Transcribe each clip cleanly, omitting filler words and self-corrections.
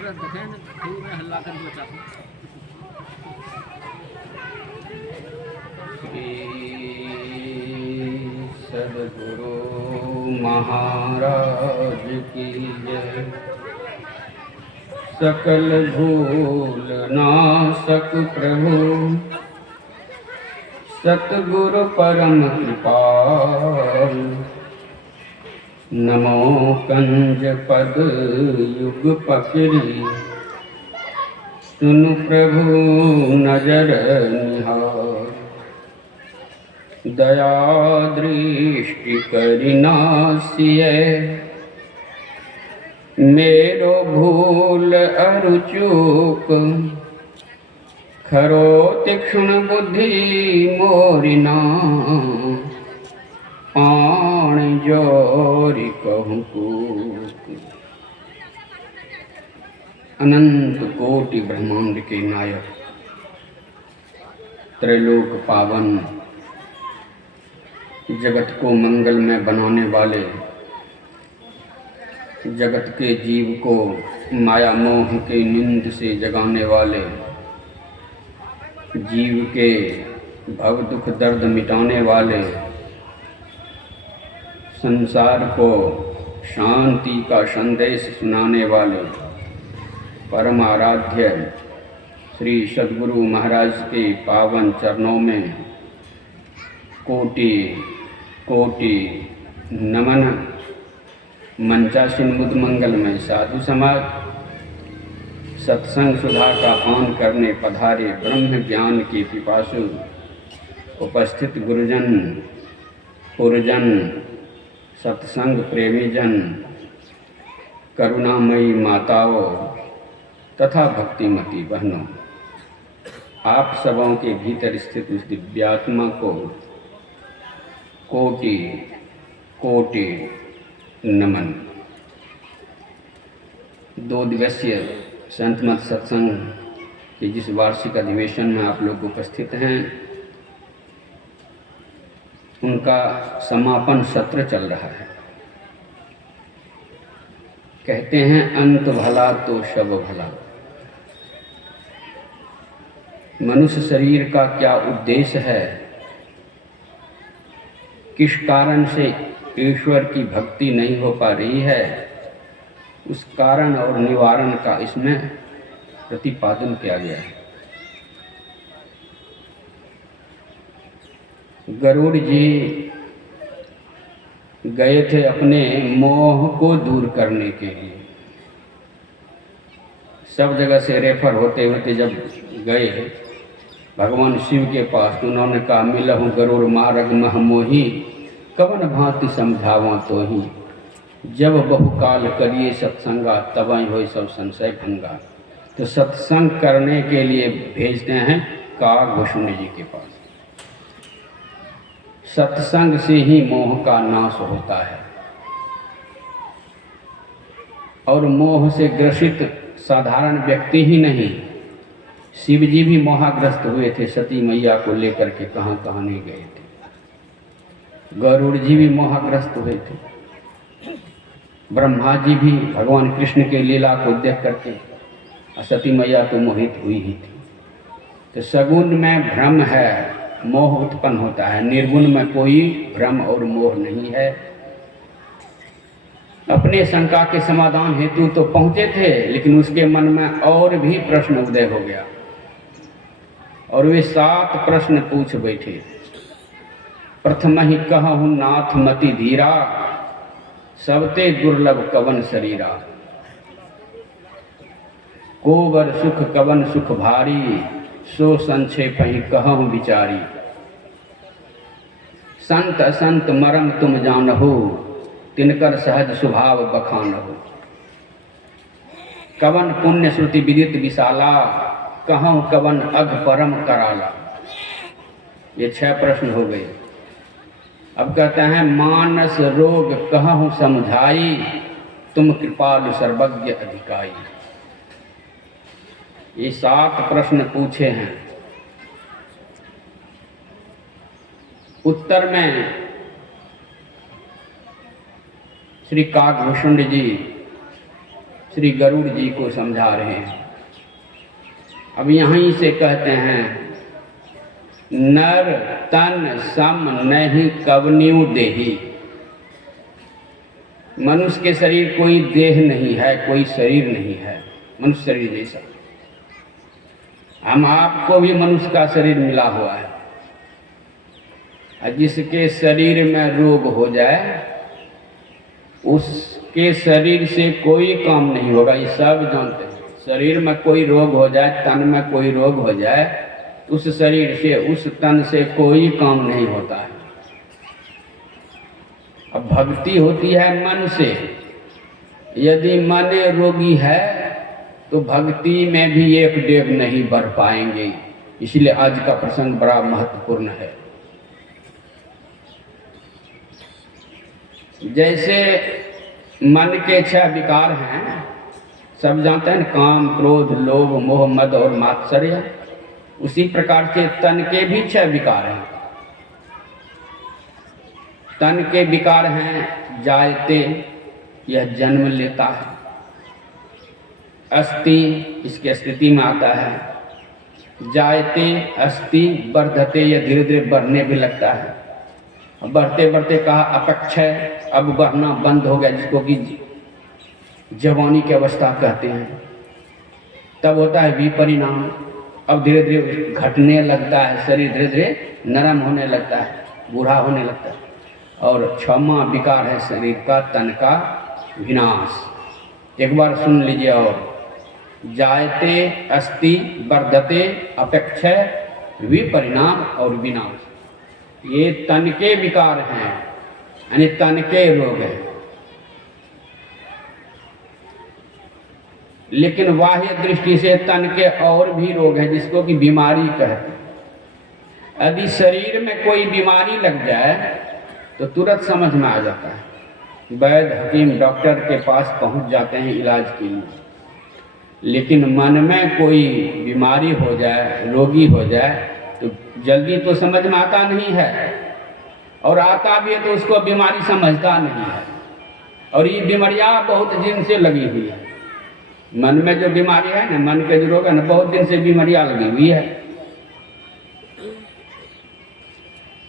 अक्षर देखें खूब में हल्ला कर बचा सद्गुरु महाराज की जय। सकल भूल नासक प्रभु सतगुरु परम कृपाल। नमो कंज पद युग पकड़ी सुनु प्रभु नजर निहार। दया दृष्टि करिनासिए मेरो भूल अरु चूक। खरो तीक्ष्ण बुद्धि मोरिना आण जोरी कहूँ कूक। अनंत कोटि ब्रह्मांड के नायक त्रैलोक पावन जगत को मंगलमय बनाने वाले जगत के जीव को माया मोह के निंद से जगाने वाले जीव के भव दुख दर्द मिटाने वाले संसार को शांति का संदेश सुनाने वाले परम आराध्य श्री सद्गुरु महाराज के पावन चरणों में कोटि कोटि नमन। मंचासीन बुद्ध मंगल में साधु समाज सत्संग सुधा का पान करने पधारे ब्रह्म ज्ञान के पिपासु उपस्थित गुरुजन पुरजन सत्संग प्रेमी जन करुणामयी माताओं तथा भक्तिमती बहनों, आप सबों के भीतर स्थित उस दिव्यात्मा को कोटि कोटि नमन। 2 दिवसीय संत मत सत्संग के जिस वार्षिक अधिवेशन में आप लोग उपस्थित हैं उनका समापन सत्र चल रहा है। कहते हैं अंत भला तो सब भला। मनुष्य शरीर का क्या उद्देश्य है, किस कारण से ईश्वर की भक्ति नहीं हो पा रही है, उस कारण और निवारण का इसमें प्रतिपादन किया गया है। गरुड़ जी गए थे अपने मोह को दूर करने के लिए। सब जगह से रेफर होते होते जब गए भगवान शिव के पास, उन्होंने कहा मिलहु गरुड़ मार्ग मह मोही कवन भांति समझावा तो ही। जब बहुकाल करिए सत्संगा तबई होय सब संशय भंगा। तो सत्संग करने के लिए भेजते हैं कागभूषण जी के पास। सत्संग से ही मोह का नाश होता है और मोह से ग्रसित साधारण व्यक्ति ही नहीं, शिव जी भी मोहाग्रस्त हुए थे। सती मैया को लेकर के कहाँ कहाँ नहीं गए थे। गरुड़ जी भी मोहाग्रस्त हुए थे। ब्रह्मा जी भी भगवान कृष्ण के लीला को देख करके, सती मैया तो मोहित हुई ही थी। तो सगुण में भ्रम है, मोह उत्पन्न होता है। निर्गुण में कोई भ्रम और मोह नहीं है। अपने शंका के समाधान हेतु तो पहुंचे थे, लेकिन उसके मन में और भी प्रश्न उदय हो गया और वे 7 प्रश्न पूछ बैठे। प्रथम ही कहूँ नाथ मति धीरा सबते दुर्लभ कवन शरीरा। कोबर सुख कवन सुख भारी सो संक्षेप ही कहूँ विचारी। संत असंत मरम तुम जानहु तिनकर सहज स्वभाव बखानहु। कवन पुण्य श्रुति विदित विशाला कहूँ कवन अघ परम कराला। ये 6 प्रश्न हो गए। अब कहते हैं मानस रोग कहूँ समझाई तुम कृपालु सर्वज्ञ अधिकाई। ये 7 प्रश्न पूछे हैं। उत्तर में श्री कागभूषण जी श्री गरुड़ जी को समझा रहे हैं। अब यहीं से कहते हैं, नर तन सम नहीं कवन्यु देही। मनुष्य के शरीर कोई देह नहीं है, कोई शरीर नहीं है मनुष्य शरीर जैसा। हम आपको भी मनुष्य का शरीर मिला हुआ है, जिसके शरीर में रोग हो जाए उसके शरीर से कोई काम नहीं होगा, ये सब जानते हैं। शरीर में कोई रोग हो जाए, तन में कोई रोग हो जाए, उस शरीर से उस तन से कोई काम नहीं होता है। अब भक्ति होती है मन से। यदि मन रोगी है तो भक्ति में भी एक डेग नहीं बढ़ पाएंगे। इसलिए आज का प्रसंग बड़ा महत्वपूर्ण है। जैसे मन के 6 विकार हैं, सब जानते हैं, काम क्रोध लोभ मोह मद और मात्सर्य। उसी प्रकार से तन के भी 6 विकार हैं। तन के विकार हैं जायते, यह जन्म लेता है। अस्ति, इसके स्थिति में आता है। जायते अस्ति वर्धते, यह धीरे धीरे बढ़ने भी लगता है। बढ़ते बढ़ते कहा अपक्षय, अब बढ़ना बंद हो गया, जिसको कि जवानी की अवस्था कहते हैं। तब होता है विपरिणाम, अब धीरे धीरे घटने लगता है, शरीर धीरे धीरे नरम होने लगता है, बूढ़ा होने लगता है। और 6वां विकार है शरीर का, तन का विनाश। एक बार सुन लीजिए, और जायते अस्ति वर्धते अपेक्षय विपरिणाम और विनाश, ये तन के विकार हैं, यानी तन के रोग हैं। लेकिन बाह्य दृष्टि से तन के और भी रोग हैं, जिसको कि बीमारी कहते हैं। यदि शरीर में कोई बीमारी लग जाए तो तुरंत समझ में आ जाता है। वैद्य हकीम डॉक्टर के पास पहुंच जाते हैं इलाज के लिए। लेकिन मन में कोई बीमारी हो जाए, रोगी हो जाए, तो जल्दी तो समझ में आता नहीं है, और आता भी है तो उसको बीमारी समझता नहीं है। और ये बीमारियां बहुत दिन से लगी हुई है। मन में जो बीमारी है ना, मन के जो रोग है ना, बहुत दिन से बीमारियां लगी हुई है।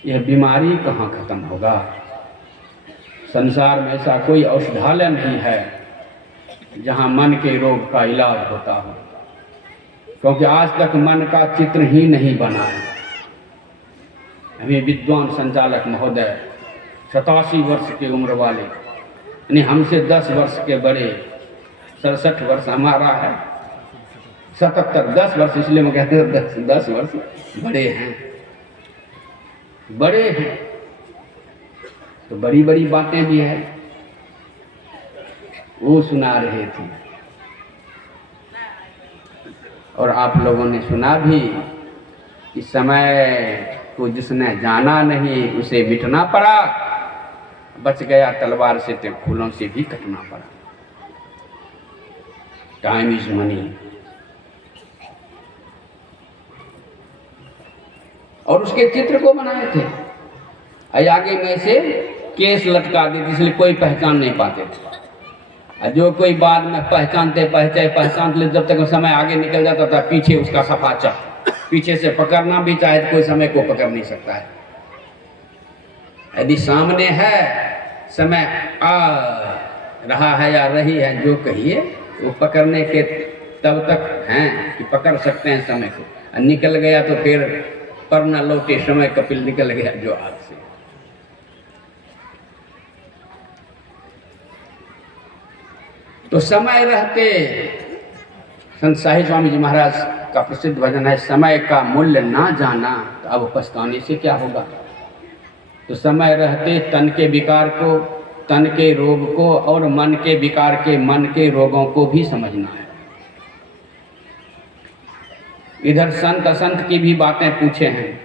यह बीमारी कहाँ खत्म होगा? संसार में ऐसा कोई औषधालय नहीं है जहाँ मन के रोग का इलाज होता हो, क्योंकि आज तक मन का चित्र ही नहीं बना है। हमें विद्वान संचालक महोदय 87 वर्ष की उम्र वाले, यानी हमसे 10 वर्ष के बड़े, 67 वर्ष हमारा है, 77 10 वर्ष, इसलिए मैं कहते हैं 10 वर्ष बड़े हैं, बड़े हैं। तो बड़ी बड़ी बातें भी है, वो सुना रहे थे। और आप लोगों ने सुना भी कि समय को जिसने जाना नहीं उसे मिटना पड़ा, बच गया तलवार से तो फूलों से भी कटना पड़ा। Time is money. और उसके चित्र को बनाए थे, आगे में से केस लटका दी, इसलिए कोई पहचान नहीं पाते थे। जो कोई बाद में पहचान ले, जब तक समय आगे निकल जाता था, पीछे उसका सफाचा, पीछे से पकड़ना भी चाहे तो कोई समय को पकड़ नहीं सकता है। यदि सामने है, समय आ रहा है या रही है, जो कहिए, वो पकड़ने के तब तक हैं कि पकड़ सकते हैं समय को। निकल गया तो फिर पर न लौटे समय, कपिल निकल गया जो हाथ से। तो समय रहते, संत साहिब स्वामी जी महाराज का प्रसिद्ध भजन है, समय का मूल्य ना जाना तो अब पछताने से क्या होगा। तो समय रहते तन के विकार को, तन के रोग को, और मन के विकार के, मन के रोगों को भी समझना है। इधर संत असंत की भी बातें पूछे हैं।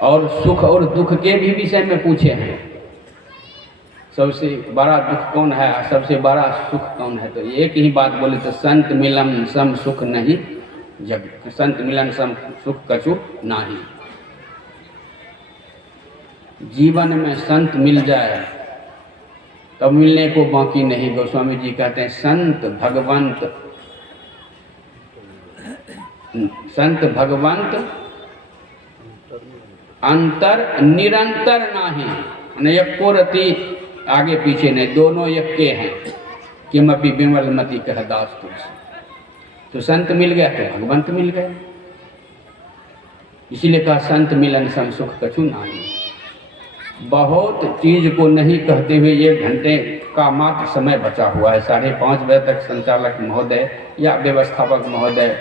और सुख और दुख के भी विषय में पूछे हैं। सबसे बड़ा दुख कौन है, सबसे बड़ा सुख कौन है? तो एक ही बात बोले तो संत मिलन सम सुख नहीं जग, संत मिलन सम सुख कछु नाही। जीवन में संत मिल जाए तब मिलने को बाकी नहीं। गोस्वामी जी कहते हैं संत भगवंत अंतर निरंतर नाही, एको रति आगे पीछे नहीं, दोनों यक्के हैं। किमपि विमलमति कह दास तुलसी। तो संत मिल गया तो भगवंत मिल गया। इसीलिए कहा संत मिलन सम सुख कछु नाही। बहुत चीज को नहीं कहते हुए 1 घंटे का मात्र समय बचा हुआ है। 5:30 बजे तक संचालक महोदय या व्यवस्थापक महोदय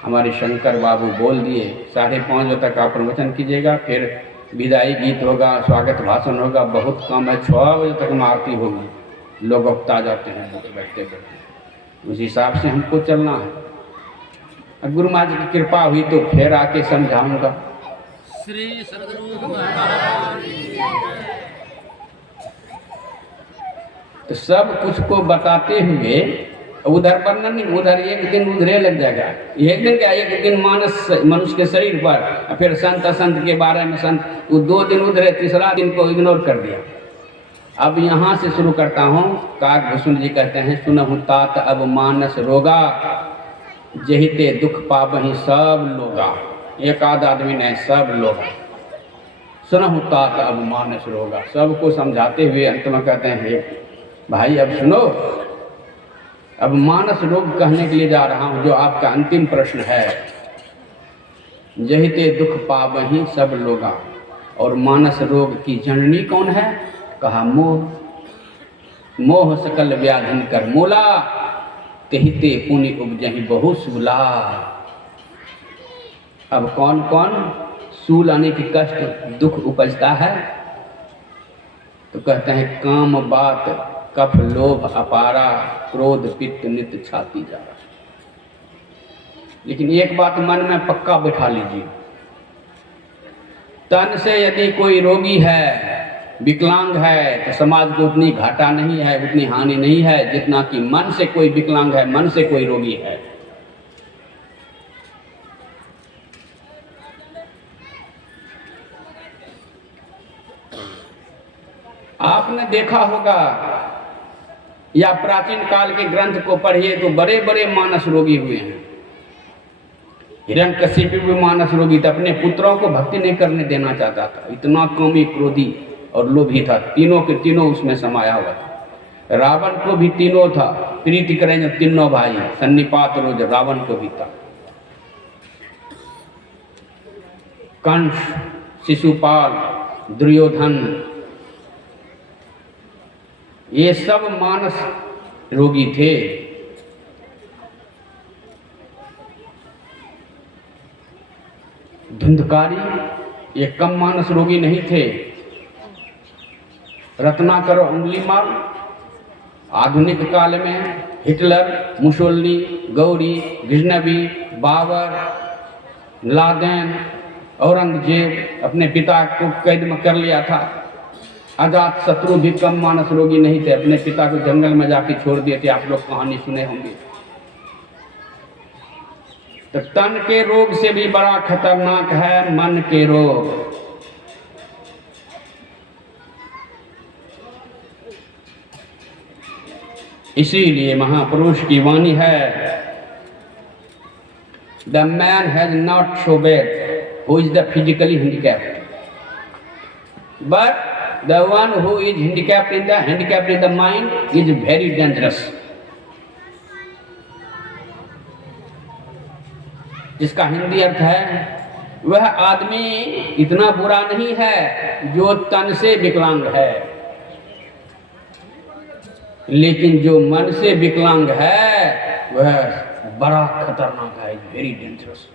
हमारे शंकर बाबू बोल दिए 5:30 बजे तक आप प्रवचन कीजिएगा, फिर विदाई गीत होगा, स्वागत भाषण होगा। बहुत कम है, 6 बजे तक में आरती होगी। लोग उकता जाते हैं बैठते बैठते। उस हिसाब से हमको चलना है। गुरु महाराज की कृपा हुई तो फिर आके समझाऊंगा। श्री सद्गुरु महाराज। तो सब कुछ को बताते हुए उधर वर्णन नहीं, उधर एक दिन उधरे लग जाएगा। एक दिन क्या, एक दिन मनुष्य के शरीर पर, फिर संत असंत के बारे में संत, वो 2 दिन उधरे, तीसरा दिन को इग्नोर कर दिया। अब यहाँ से शुरू करता हूँ। काकभूषण जी कहते हैं सुनहु तात अब मानस रोगा, जहिते दुख पाबहि सब लोगा। एक आध आदमी नहीं, सब लोग। सुनहु तात अब मानस रोगा, सबको समझाते हुए अंत में कहते हैं भाई अब सुनो, अब मानस रोग कहने के लिए जा रहा हूँ, जो आपका अंतिम प्रश्न है। जहिते दुख पाबहि सब लोगा, और मानस रोग की जननी कौन है? कहा मोह। मोह सकल व्याधिन कर मूला, तेहिते पुनि उपजहि बहु सूला। अब कौन कौन सूल आने की कष्ट दुख उपजता है? तो कहते हैं काम बात कफ लोभ अपारा, क्रोध पित्त नित्य छाती जा। लेकिन एक बात मन में पक्का बिठा लीजिए, तन से यदि कोई रोगी है, विकलांग है, तो समाज को उतनी घाटा नहीं है, उतनी हानि नहीं है जितना कि मन से कोई विकलांग है, मन से कोई रोगी है। आपने देखा होगा या प्राचीन काल के ग्रंथ को पढ़िए तो बड़े बड़े मानस रोगी हुए हैं। हिरण्यकशिपु भी मानस रोगी था, अपने पुत्रों को भक्ति नहीं करने देना चाहता था, इतना कामी क्रोधी और लोभी था। तीनों के तीनों उसमें समाया हुआ था। रावण को भी तीनों था, प्रीति करें जो तीनों भाई, सन्निपात रोज रावण को भी था। कंस, शिशुपाल, दुर्योधन, ये सब मानस रोगी थे। धुंधकारी ये कम मानस रोगी नहीं थे। रत्नाकर उंगली मार, आधुनिक काल में Hitler, Mussolini, Ghori, Ghaznavi, Babur, Laden, Aurangzeb अपने पिता को कैद में कर लिया था। अजात शत्रु भी कम मानस रोगी नहीं थे, अपने पिता को जंगल में जाके छोड़ दिए थे। आप लोग कहानी सुने होंगे। तो तन के रोग से भी बड़ा खतरनाक है मन के रोग। इसीलिए महापुरुष की वाणी है, the man has not so bad who is the physically handicapped, but the one who is handicapped in the mind is very dangerous। जिसका हिंदी अर्थ है, वह आदमी इतना बुरा नहीं है जो तन से विकलांग है, लेकिन जो मन से विकलांग है वह बड़ा खतरनाक है, वेरी डेंजरस।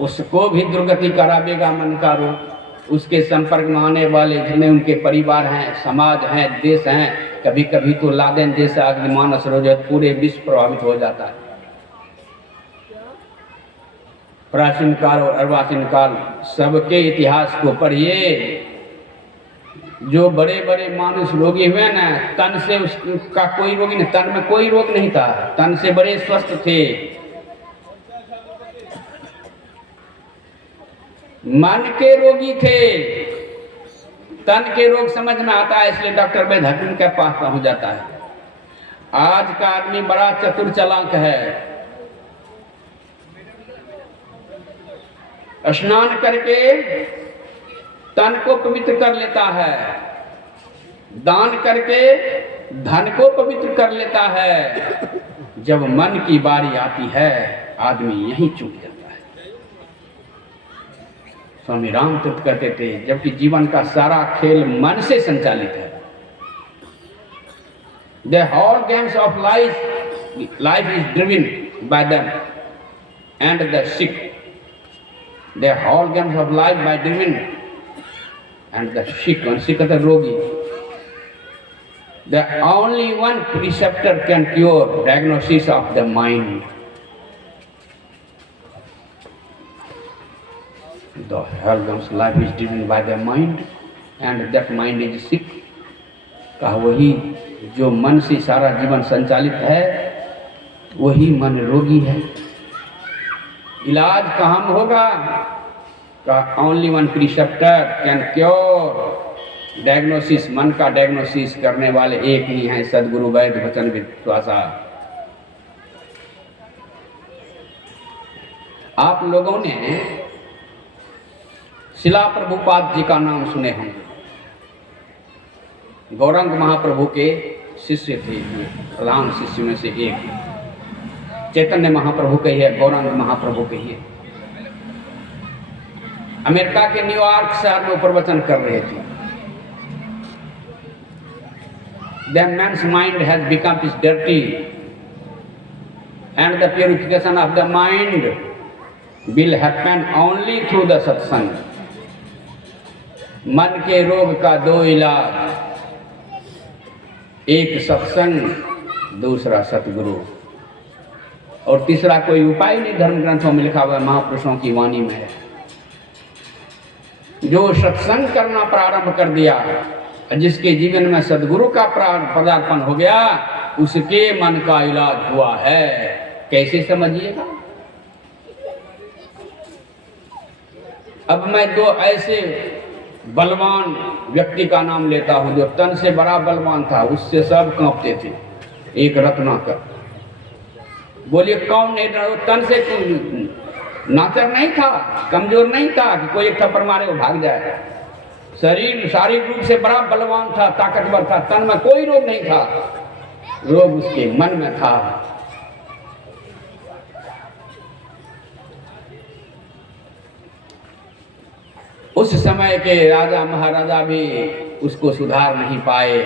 उसको भी दुर्गति करावेगा मन का रोग। उसके संपर्क में आने वाले जितने उनके परिवार हैं, समाज हैं, देश हैं, कभी कभी तो लादेन जैसा आदमी मानस रोग पूरे विश्व प्रभावित हो जाता है। प्राचीन काल और अर्वाचीन काल सबके इतिहास को पढ़िए। जो बड़े बड़े मानुष रोगी हुए ना, तन से उसका कोई रोगी नहीं, तन में कोई रोग नहीं था, तन से बड़े स्वस्थ थे। मन के रोगी थे, तन के रोग समझ में आता है, इसलिए डॉक्टर वैद्य हकीम के पास पहुंच जाता है। आज का आदमी बड़ा चतुर चालाक है, स्नान करके तन को पवित्र कर लेता है, दान करके धन को पवित्र कर लेता है। जब मन की बारी आती है आदमी यहीं चूक जाता है। स्वामी रामतीर्थ कहते थे, जबकि जीवन का सारा खेल मन से संचालित है। The whole games of life is driven by them and the sick. The whole games of life by driven and the sick, and sick the rogi. The only one preceptor can cure diagnosis of the mind. The whole games of life is driven by the mind and that mind is sick. कहा वही जो मन से सारा जीवन संचालित है वही मन रोगी है। इलाज कहाँ में होगा? कहा only one preceptor can cure diagnosis. मन का डायग्नोसिस करने वाले एक ही हैं, सदगुरु वैद्य वचन विश्वासा। आप लोगों ने शिला प्रभुपाद जी का नाम सुने होंगे। गौरंग महाप्रभु के शिष्य थे, प्रधान शिष्य में से एक। चैतन्य महाप्रभु कहिए, गौरंग महाप्रभु कहिए। अमेरिका के न्यूयॉर्क शहर में प्रवचन कर रहे थे। The man's mind has become is dirty and the purification of the mind will happen only through the satsang. मन के रोग का दो इलाज, एक सत्संग, दूसरा सतगुरु, और तीसरा कोई उपाय नहीं धर्म ग्रंथों में लिखा हुआ है, महापुरुषों की वाणी में है। जो सत्संग करना प्रारंभ कर दिया, जिसके जीवन में सदगुरु का पदार्पण हो गया, उसके मन का इलाज हुआ है। कैसे समझिएगा? अब मैं दो ऐसे बलवान व्यक्ति का नाम लेता हूं जो तन से बड़ा बलवान था, उससे सब कांपते थे। एक रत्नाकर। बोलिए कौन नहीं? तन से नाचर नहीं था, कमजोर नहीं था कि कोई एक थप्पड़ मारे वो भाग जाए। शरीर शारीरिक रूप से बड़ा बलवान था, ताकतवर था, तन में कोई रोग नहीं था, रोग उसके मन में था। उस समय के राजा महाराजा भी उसको सुधार नहीं पाए।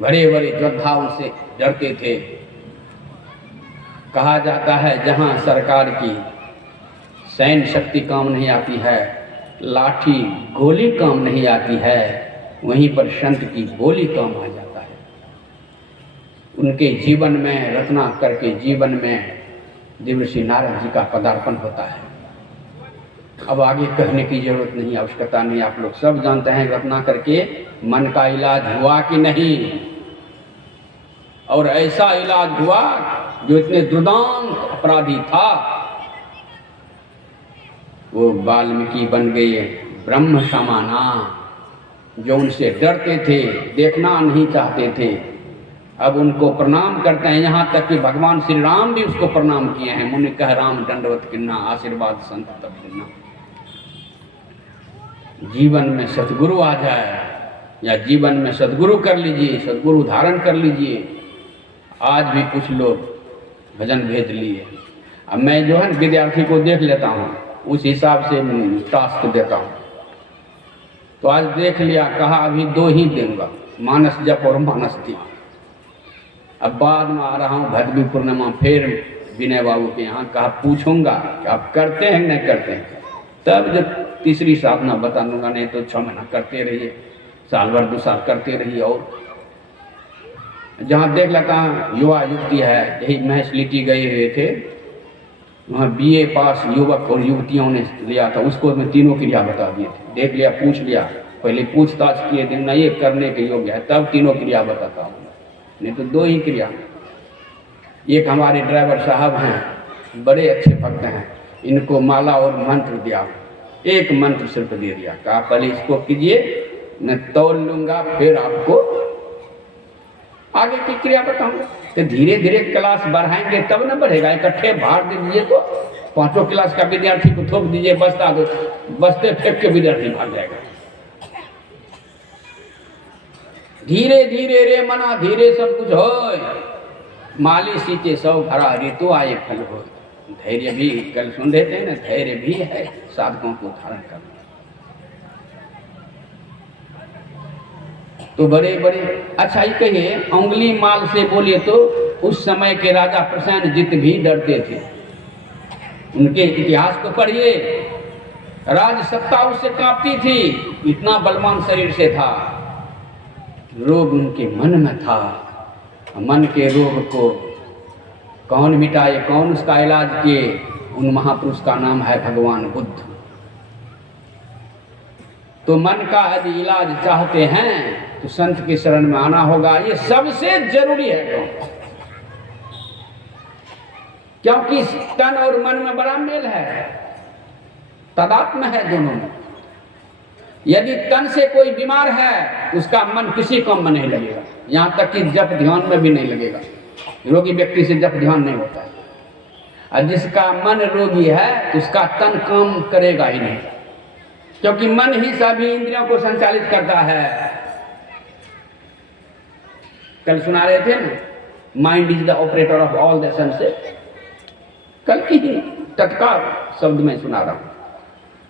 बड़े बड़े योद्धा उनसे डरते थे। कहा जाता है जहां सरकार की सैन्य शक्ति काम नहीं आती है, लाठी गोली काम नहीं आती है, वहीं पर संत की बोली काम आ जाता है। उनके जीवन में रत्नाकर के जीवन में देवर्षि नारद जी का पदार्पण होता है। अब आगे कहने की जरूरत नहीं, आवश्यकता नहीं, आप लोग सब जानते हैं रत्नाकर के मन का इलाज हुआ कि नहीं। और ऐसा इलाज हुआ जो इतने दुर्दांत अपराधी था, वो वाल्मीकि बन गए ब्रह्म समाना। जो उनसे डरते थे, देखना नहीं चाहते थे, अब उनको प्रणाम करते हैं। यहाँ तक कि भगवान श्री राम भी उसको प्रणाम किए हैं। मुनि कह राम दंडवत किन्ना, आशीर्वाद संत तब किन्ना। जीवन में सतगुरु आ जाए या जीवन में सतगुरु कर लीजिए, सतगुरु धारण कर लीजिए। आज भी कुछ लोग भजन भेज लिए। अब मैं जो है विद्यार्थी को देख लेता हूँ, उस हिसाब से टास्क देता हूँ। तो आज देख लिया, कहा अभी 2 ही दूंगा, मानस जप और मानस दी। अब बाद में आ रहा हूँ भदवी पूर्णिमा, फिर विनय बाबू के यहाँ, कहा पूछूंगा कि आप करते हैं नहीं करते हैं, तब जब तीसरी साधना बता दूंगा। नहीं तो 6 महीना करते रहिए, साल भर 2 साल करते रहिए। और जहाँ देख लेता हूँ युवा युवती है, यही महस लिटी गए हुए थे, वहाँ BA पास युवक और युवतियों ने लिया था, उसको मैं 3 क्रिया बता दिए थे। देख लिया, पूछ लिया, पहले पूछताछ किए थे ना ये करने के योग्य है, तब 3 क्रिया बताता हूँ, नहीं तो 2 ही क्रिया। एक हमारे ड्राइवर साहब हैं, बड़े अच्छे भक्त हैं, इनको माला और मंत्र दिया, एक मंत्र सिर्फ दे दिया, कहा पहले इसको कीजिए, मैं तौल लूंगा, फिर आपको आगे की क्रिया बताऊंगा। तो धीरे धीरे क्लास बढ़ाएंगे तब ना बढ़ेगा। इकट्ठे भार दे दीजिए तो 5 क्लास का विद्यार्थी को थोप दीजिए, बस्ता दो, बस्ते फेंक के विद्यार्थी भाग जाएगा। धीरे धीरे रे मना धीरे सब कुछ हो, माली सींचे सौ भरा ऋतु आए फल हो। धैर्य भी कल सुन रहे थे ना, धैर्य भी है साधकों को धारण करना। तो बड़े बड़े अच्छा ही कहिए, उंगली माल से बोलिए तो उस समय के राजा प्रसेनजीत भी डरते थे। उनके इतिहास को पढ़िए, राज सत्ता उससे कांपती थी, इतना बलवान शरीर से था। रोग उनके मन में था, मन के रोग को कौन मिटाए, कौन उसका इलाज किए? उन महापुरुष का नाम है भगवान बुद्ध। तो मन का यदि इलाज चाहते हैं तो संत की शरण में आना होगा, ये सबसे जरूरी है। क्योंकि तन और मन में बड़ा मेल है, तादात्म्य है दोनों में। यदि तन से कोई बीमार है उसका मन किसी काम में नहीं लगेगा, यहाँ तक कि जप ध्यान में भी नहीं लगेगा। रोगी व्यक्ति से जप ध्यान नहीं होता है। और जिसका मन रोगी है तो उसका तन काम करेगा ही नहीं, क्योंकि मन ही सभी इंद्रियों को संचालित करता है। कल सुना रहे थे ना, mind is the operator of all the senses. कल की ही तत्काल शब्द में सुना रहा हूं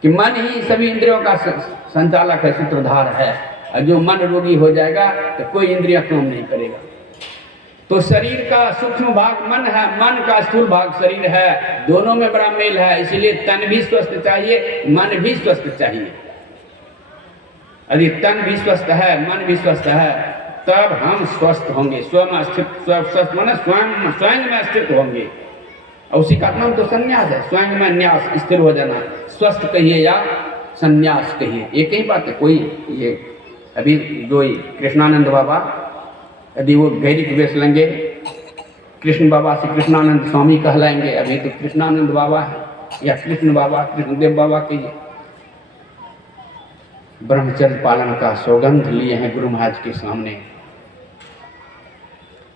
कि मन ही सभी इंद्रियों का संचालक है, सूत्रधार है। और जो मन रोगी हो जाएगा तो कोई इंद्रिय काम नहीं करेगा। तो शरीर का सूक्ष्म भाग मन है, मन का स्थूल भाग शरीर है, दोनों में बड़ा मेल है। इसलिए तन भी स्वस्थ चाहिए, मन भी स्वस्थ चाहिए। यदि तन भी स्वस्थ है, मन भी स्वस्थ है, तब हम स्वस्थ होंगे। स्वयं स्थित, स्वस्थ माने स्वयं में स्थित होंगे। और उसी का नाम तो संन्यास है, स्वयं में न्यास, स्थिर हो जाना। स्वस्थ कहिए या संन्यास कहिए, एक ही बात है। कोई ये अभी जो कृष्णानंद बाबा, यदि वो गैरिक वेश लेंगे, कृष्ण बाबा से कृष्णानंद स्वामी कहलाएंगे, अभी तो कृष्णानंद बाबा है या कृष्ण बाबा, कृष्णदेव बाबा कहिए। ब्रह्मचर्य पालन का सौगंध लिए हैं गुरु महाराज के सामने,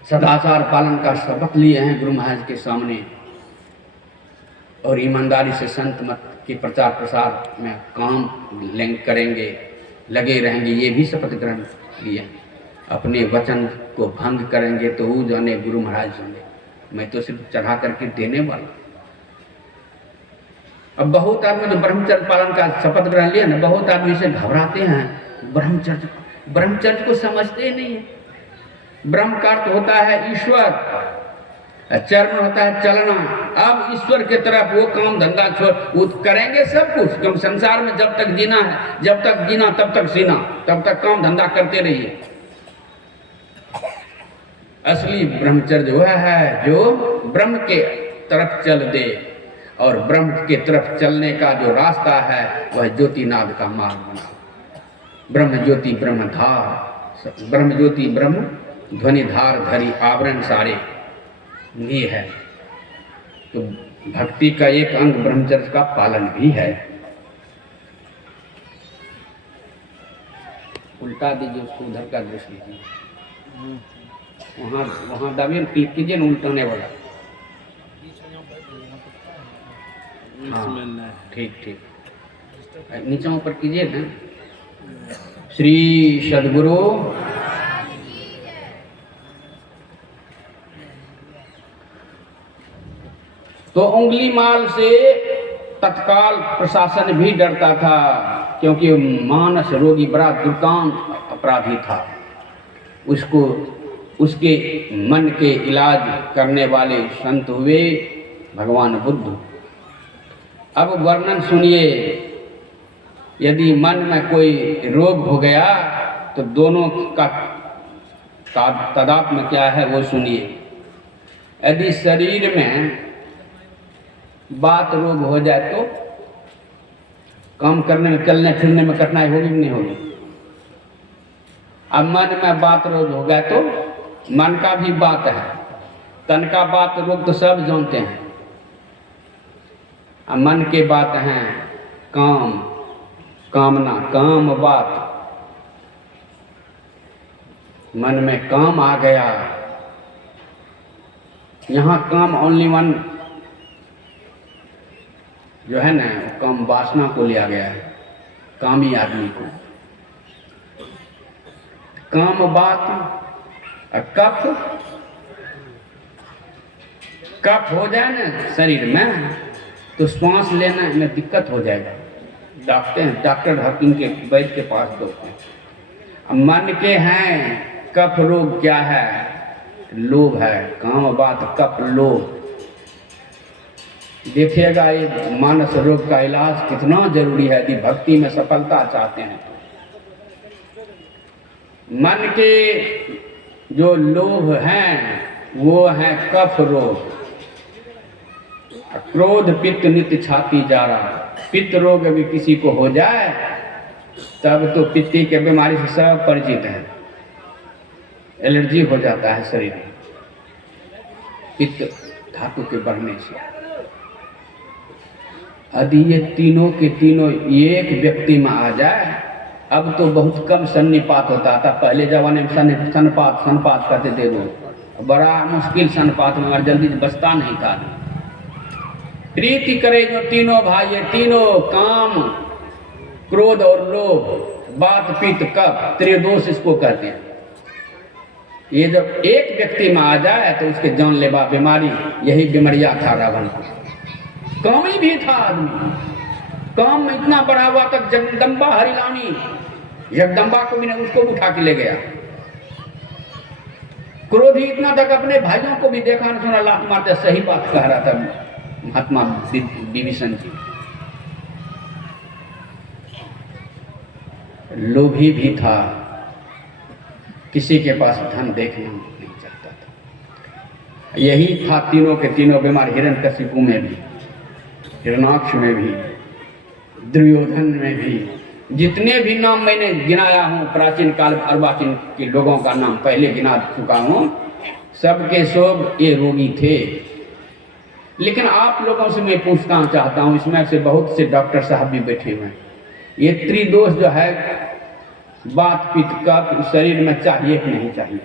सदाचार पालन का शपथ लिए हैं गुरु महाराज के सामने, और ईमानदारी से संत मत के प्रचार प्रसार में काम करेंगे, लगे रहेंगे। ये भी शपथ ग्रहण लिए। अपने वचन को भंग करेंगे तो वो जाने गुरु महाराज जाने, मैं तो सिर्फ चढ़ा करके देने वाला। अब बहुत आदमी जो ब्रह्मचर्य पालन का शपथ ग्रहण लिया ना, बहुत आदमी से घबराते हैं। ब्रह्मचर्य को समझते ही नहीं है। ब्रह्म का अर्थ होता है ईश्वर, चर्म होता है चलना। अब ईश्वर के तरफ वो काम धंधा छोड़, वो करेंगे सब कुछ, क्योंकि संसार में जब तक जीना है, जब तक जीना तब तक सीना, तब तक काम धंधा करते रहिए। असली ब्रह्मचर्य वह है जो ब्रह्म के तरफ चल दे, और ब्रह्म के तरफ चलने का जो रास्ता है वह ज्योतिनाद का मार्ग बना। ब्रह्म ज्योति ब्रह्मधार, ब्रह्म ज्योति ब्रह्म ध्वनिधार धरी आवरण सारे, ये है। तो भक्ति का एक अंग ब्रह्मचर्य का पालन भी है। उल्टा दीजिए उसको, उधर का दृश्य लीजिए, वहाँ दाबिए, क्लिक कीजिए न उल्टाने वाला। हाँ ठीक ठीक, नीचे ऊपर कीजिए ना। श्री सद्गुरु तो उंगली माल से तत्काल प्रशासन भी डरता था, क्योंकि मानस रोगी बड़ा दुर्दांत अपराधी था। उसको उसके मन के इलाज करने वाले संत हुए भगवान बुद्ध। अब वर्णन सुनिए, यदि मन में कोई रोग हो गया तो दोनों का तादात्म्य क्या है वो सुनिए। यदि शरीर में बात रोग हो जाए तो काम करने में, चलने फिरने में कठिनाई होगी कि नहीं होगी। अब मन में बात रोग हो गया तो मन का भी बात है, तन का बात रोग तो सब जानते हैं। अब मन के बात हैं काम, कामना, काम बात, मन में काम आ गया। यहाँ काम ओनली वन जो है ना, काम वासना को लिया गया है, कामी आदमी को। काम बात कफ, कफ हो जाए ना शरीर में तो श्वास लेने में दिक्कत हो जाएगा। डॉक्टर हकीम के वैद्य के पास दौड़ते हैं। अब मन के हैं कफ रोग क्या है? लोभ है। काम बात कफ लोभ। देखिएगा ये मानस रोग का इलाज कितना जरूरी है यदि भक्ति में सफलता चाहते हैं। मन के जो लोभ हैं वो है कफ रोग। क्रोध पित्त नित्य छाती जा रहा। पित्त रोग अभी किसी को हो जाए तब तो पित्ती के बीमारी से सब परिचित हैं। एलर्जी हो जाता है शरीर में पित्त धातु के बढ़ने से। यदि ये तीनों के तीनों एक व्यक्ति में आ जाए, अब तो बहुत कम सन्निपात होता था। पहले जमाने में सन्निपात करते थे लोग, बड़ा मुश्किल सन्निपात में, और जल्दी बचता नहीं था। प्रीति करे जो तीनों भाई, ये तीनों काम, क्रोध और लोभ, बात पित्त कफ, त्रिदोष इसको कहते हैं। ये जब एक व्यक्ति में आ जाए तो उसके जानलेवा बीमारी, यही बीमारियां था रावण को। कामी भी था आदमी, काम में इतना बड़ा हुआ तक जगदम्बा हरिलानी, जगदम्बा को भी ने उसको उठा के ले गया। क्रोधी इतना तक अपने भाइयों को भी देखा न सुना लात मारते। सही बात कह रहा था महात्मा विभीषण जी। लोभी भी था, किसी के पास धन देखना नहीं चाहता था। यही था तीनों के तीनों बीमार, हिरण्यकशिपु में भी, हिरणाक्ष में भी, दुर्योधन में भी। जितने भी नाम मैंने गिनाया हूँ प्राचीन काल अर्वाचीन के लोगों का नाम पहले गिना चुका हूँ, सबके सब ये रोगी थे। लेकिन आप लोगों से मैं पूछना चाहता हूँ, इसमें से बहुत से डॉक्टर साहब भी बैठे हुए हैं, ये त्रिदोष जो है बात पित्त कफ शरीर में चाहिए कि नहीं चाहिए?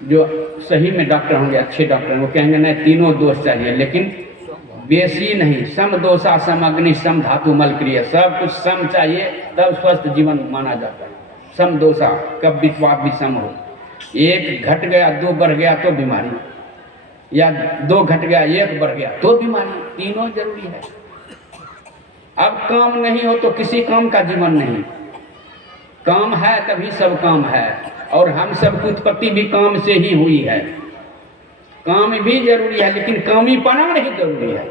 जो सही में डॉक्टर होंगे, अच्छे डॉक्टर वो कहेंगे नहीं तीनों दोष चाहिए, लेकिन बेसी नहीं। सम दोषा सम अग्नि सम धातु मल क्रिया, सब कुछ सम चाहिए तब स्वस्थ जीवन माना जाता है। सम दोषा कब विश्वास भी सम हो, एक घट गया दो बढ़ गया तो बीमारी, या दो घट गया एक बढ़ गया तो बीमारी, तीनों जरूरी है। अब काम नहीं हो तो किसी काम का जीवन नहीं। काम है तभी सब काम है, और हम सब की उत्पत्ति भी काम से ही हुई है। काम भी जरूरी है लेकिन कामी पना नहीं जरूरी है।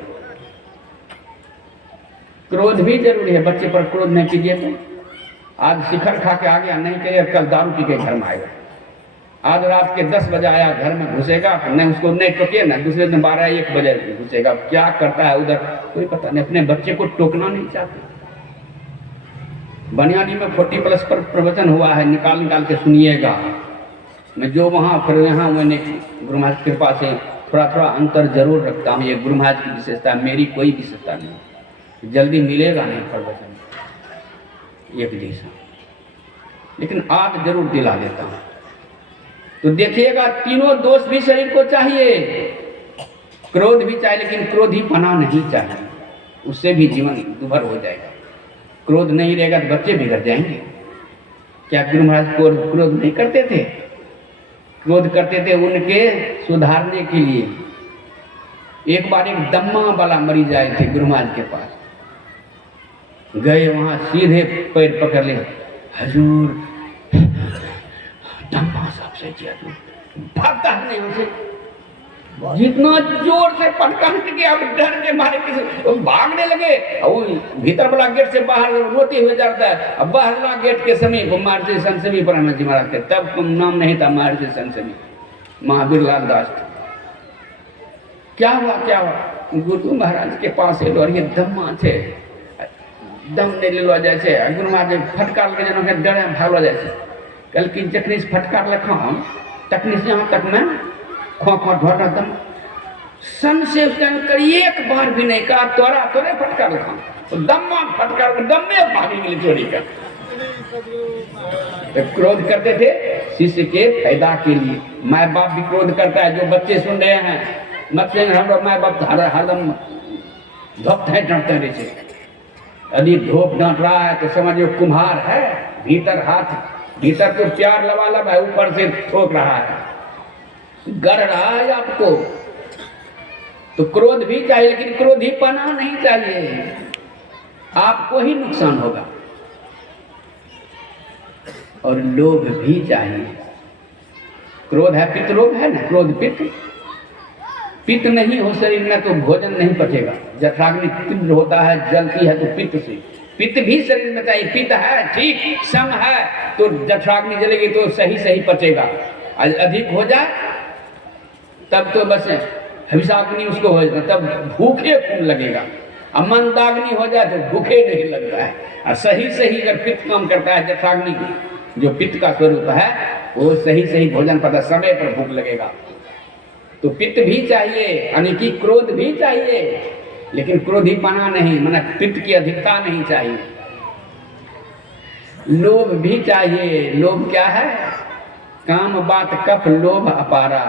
क्रोध भी जरूरी है। बच्चे पर क्रोध नहीं कीजिए तो आज शिखर खा के आ गया, नहीं कहिए कल दारू पी के घर में आएगा। आज रात के 10 बजे आया घर में घुसेगा, नहीं उसको नहीं टोकिए ना, दूसरे दिन 12-1 बजे घुसेगा। क्या करता है उधर कोई पता नहीं। अपने बच्चे को टोकना नहीं चाहते। बनियानी में 40+ पर प्रवचन हुआ है, निकाल के सुनिएगा। मैं जो वहाँ फिर यहाँ मैंने गुरु महाराज की कृपा से थोड़ा अंतर जरूर रखता हूँ। ये गुरु महाराज की विशेषता, मेरी कोई विशेषता नहीं। जल्दी मिलेगा नहीं प्रवचन एक जैसा, लेकिन आज जरूर दिला देता हूँ। तो देखिएगा तीनों दोष भी शरीर को चाहिए, क्रोध भी चाहिए, लेकिन क्रोधी पना नहीं चाहिए, उससे भी जीवन दुभर हो जाएगा। क्रोध नहीं रहेगा तो बच्चे बिगड़ जाएंगे। क्या गुरु महाराज क्रोध नहीं करते थे? क्रोध करते थे उनके सुधारने के लिए। एक बार एक दम्मा वाला मरीज आए थे गुरु महाराज के पास, गए वहां सीधे पैर पकड़ ले, हजूर दम्मा साहब से किया, भागता नहीं उसे, जितना जोर से पटकने के अब डर के मारे किसी भागने लगे। वो भीतर वाला गेट से बाहर रोते हुए जाता है, अब बाहर वाला गेट के समीप महर्षि संत समीप पर जी महाराज के, तब नाम नहीं था महर्षि संत समीप, महावीर लाल दास। क्या हुआ? गुरु महाराज के पास है और ये दम्मा थे, दम नहीं ले लो जैसे गुरु महाराज फटकार के जनों के डरे भागलो जैसे। कल की जखनी से फटकार लखा हम तकनी से यहाँ तक में खो ढोटा दम सन से उसका एक बार भी नहीं कहा तोरा तोरे फटकार लगा, तो दम्मा फटकार दम में भागी मिली चोरी कर। तो क्रोध करते थे शिष्य के फायदा के लिए। माँ बाप भी क्रोध करता है। जो बच्चे सुन रहे हैं मत से हम माँ बाप हरदम भक्त है डरते रहे। यदि धोप डांट रहा है तो समझो कुम्हार है, भीतर हाथ भीतर तो प्यार लबालब है, ऊपर से ठोक रहा है, गढ़ रहा है आपको। तो क्रोध भी चाहिए, लेकिन क्रोध ही पना नहीं चाहिए, आपको ही नुकसान होगा। और लोभ भी चाहिए। क्रोध है पित्त रोग है ना, क्रोध पित्त। पित्त नहीं हो शरीर में तो भोजन नहीं पचेगा। जठराग्नि तीव्र होता है, जलती है तो पित्त से। पित्त भी शरीर में चाहिए। पित्त है ठीक, सम है तो जठराग्नि जलेगी तो सही सही पचेगा। अधिक हो जाए तब तो बस हविषाग्नि उसको हो जाए, तब भूखे खून लगेगा। और मंदाग्नि हो जाए तो भूखे नहीं लगता है। और सही सही अगर पित्त काम करता है, जठराग्नि जो पित्त का स्वरूप है वो सही सही भोजन पता समय पर भूख लगेगा। तो पित्त भी चाहिए, यानी कि क्रोध भी चाहिए, लेकिन क्रोधी पना नहीं, माना पित्त की अधिकता नहीं चाहिए। लोभ भी चाहिए। लोभ क्या है? काम बात कफ लोभ अपारा।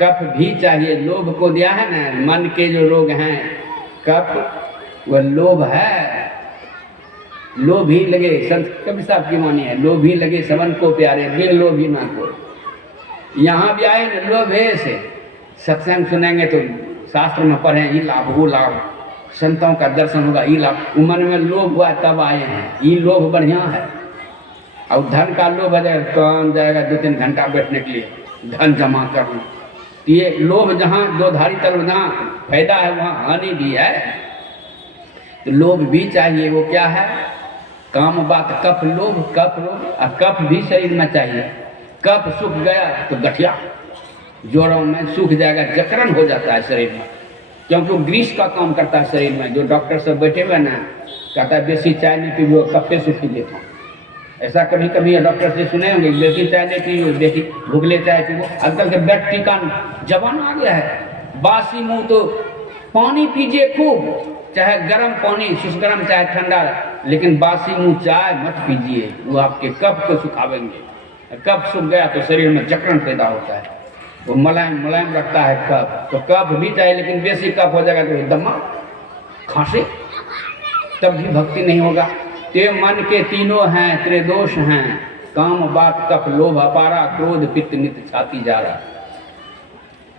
कफ भी चाहिए। लोभ को दिया है ना, मन के जो रोग हैं कफ, वह लोभ है। लोभ ही लगे, संत कबीर साहब की वाणी है, लोभ ही लगे सबन को प्यारे, बिन लोभ ही ना को। यहाँ भी आए ना लोभे से सत्संग सुनेंगे तो शास्त्र में पढ़े ये लाभ वो लाभ, संतों का दर्शन होगा ये लाभ। मन में लोभ हुआ तब आए हैं। ये लोभ बढ़िया है। और धन का लोभ है, कौन जाएगा 2-3 घंटा बैठने के लिए धन जमा कर लूँ। ये लोभ जहाँ दो धारी तरफ जहाँ फायदा है वहाँ हानि भी है। तो लोभ भी चाहिए। वो क्या है? काम बात कफ लोभ, कफ लोभ। और कफ भी शरीर में चाहिए। कफ सूख गया तो गठिया जोड़ों में सूख जाएगा, जकड़न हो जाता है शरीर में, क्योंकि वो ग्रीस का काम करता है शरीर में। जो डॉक्टर सब बैठे हुए ना कहता है बेसी चाय नहीं पीओ, कफे सूखी देता हूँ। ऐसा कभी कभी डॉक्टर से सुने होंगे, बेसी चाय नहीं पीओ, देखी भूखले चाय पीओ। आजकल के बेड टीका जवान आ गया है। बासी मुँह तो पानी पीजिए खूब, चाहे गर्म पानी सुसगरम चाहे ठंडा, लेकिन बासी मुँह चाय मत पीजिए, वो आपके कफ को सुखावेंगे। कफ सूख गया तो शरीर में जकड़न पैदा होता है, वो मुलायम मुलायम रखता है कफ। तो कफ भी चाहिए, लेकिन बेसी कफ हो जाएगा तो दमा खांसी, तब भी भक्ति नहीं होगा। ते मन के तीनों हैं त्रिदोष हैं, काम बात कफ लोभ अपारा, क्रोध पित्त नित छाती जा रहा।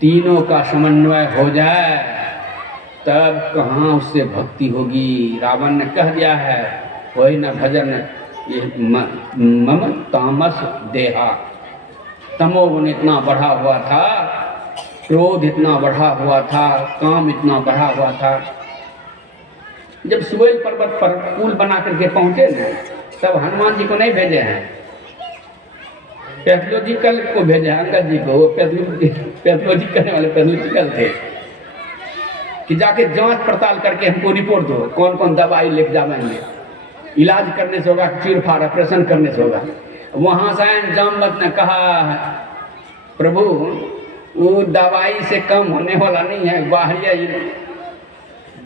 तीनों का समन्वय हो जाए तब कहाँ उससे भक्ति होगी। रावण ने कह दिया है वही न भजन ये मम तामस देहा। तमोगुण इतना बढ़ा हुआ था, क्रोध इतना बढ़ा हुआ था, काम इतना बढ़ा हुआ था। जब सुवेल पर्वत पर पुल बना करके पहुंचे ना, तब हनुमान जी को नहीं भेजे हैं, पैथोलॉजिकल को भेजे हैं, अंकल जी को। पैथोलॉजी करने वाले पैथोलॉजिकल थे कि जाके जांच पड़ताल करके हमको रिपोर्ट दो, कौन कौन दवाई लेके जाएंगे, इलाज करने से होगा, चीरफाड़ ऑपरेशन करने से होगा। वहाँ से जामवंत ने कहा प्रभु वो दवाई से कम होने वाला नहीं है, बाहरी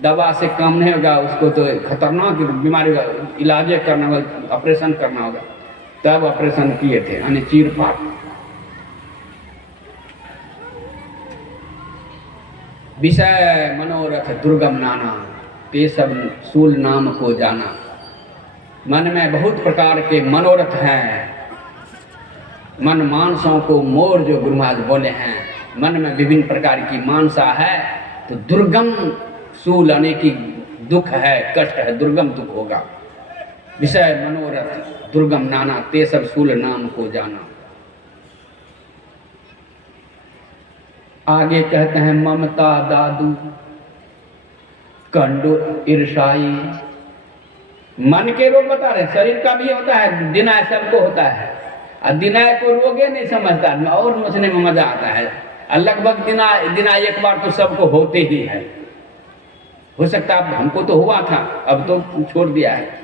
दवा से कम नहीं होगा, उसको तो खतरनाक बीमारी का इलाज करना होगा, ऑपरेशन करना होगा। तब ऑपरेशन किए थे, यानी चीरफाड़। विषय मनोरथ दुर्गम नाना, ते सब सूल नाम को जाना। मन में बहुत प्रकार के मनोरथ हैं। मन मानसों को मोर, जो गुरु महाराज बोले हैं, मन में विभिन्न प्रकार की मानसा है तो दुर्गम सूल आने की दुख है, कष्ट है, दुर्गम दुख होगा। विषय मनोरथ दुर्गम नाना, ते सब सूल नाम को जाना। आगे कहते हैं ममता दादू कंडो ईर्षाई। मन के रोग बता रहे, शरीर का भी होता है, दिनाय सबको होता है। और दिनाय को रोगे नहीं समझता और सोचने में मजा आता है। और लगभग दिनाय एक बार तो सबको होते ही है। हो सकता है हमको तो हुआ था, अब तो छोड़ दिया है।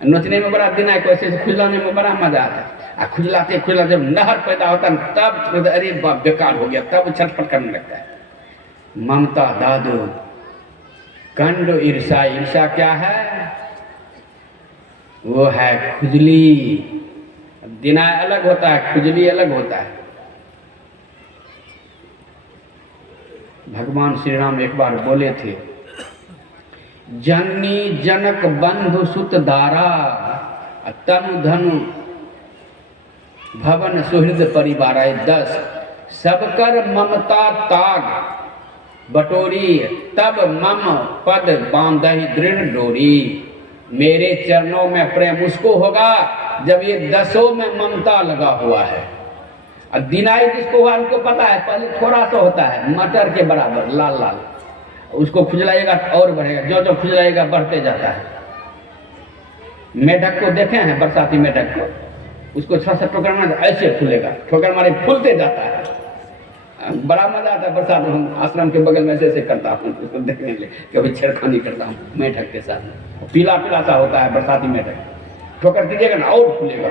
नोचने में बड़ा दिनाय को ऐसे खुजलाने में बड़ा मजा आता है। और खुजलाते जब नहर पैदा होता है तब अरे बाप बेकार हो गया, तब छटपट करने लगता है। ममता दादो, कंड ईर्षा। ईर्षा क्या है? वो है खुजली। दिना अलग होता है, खुजली अलग होता है। भगवान श्री राम एक बार बोले थे, जननी जनक बंधु सुत दारा, तनु धनु भवन सुहृद परिवार। 10 सबकर ममता ताग बटोरी, तब मम पद बांधहि दृढ़ डोरी। मेरे चरणों में प्रेम उसको होगा जब ये 10 में ममता लगा हुआ है। और दिनाई जिसको हुआ उनको पता है, पहले थोड़ा सा होता है मटर के बराबर लाल लाल, उसको खुजलाएगा और बढ़ेगा, जो जो खुजलाएगा बढ़ते जाता है। मेढक को देखे हैं, बरसाती मेढक को, उसको थोड़ा सा ठोकर मारे ऐसे फूलेगा, ठोकर मारे फूलते जाता है। बड़ा मजा आता है बरसात में। हम आश्रम के बगल में ऐसे करता हूँ, उसको देखने के लिए कभी छेड़खानी करता हूँ मेढक के साथ। पीला पीला सा होता है बरसाती मेढक, ठोकर दीजिएगा ना और फूलेगा।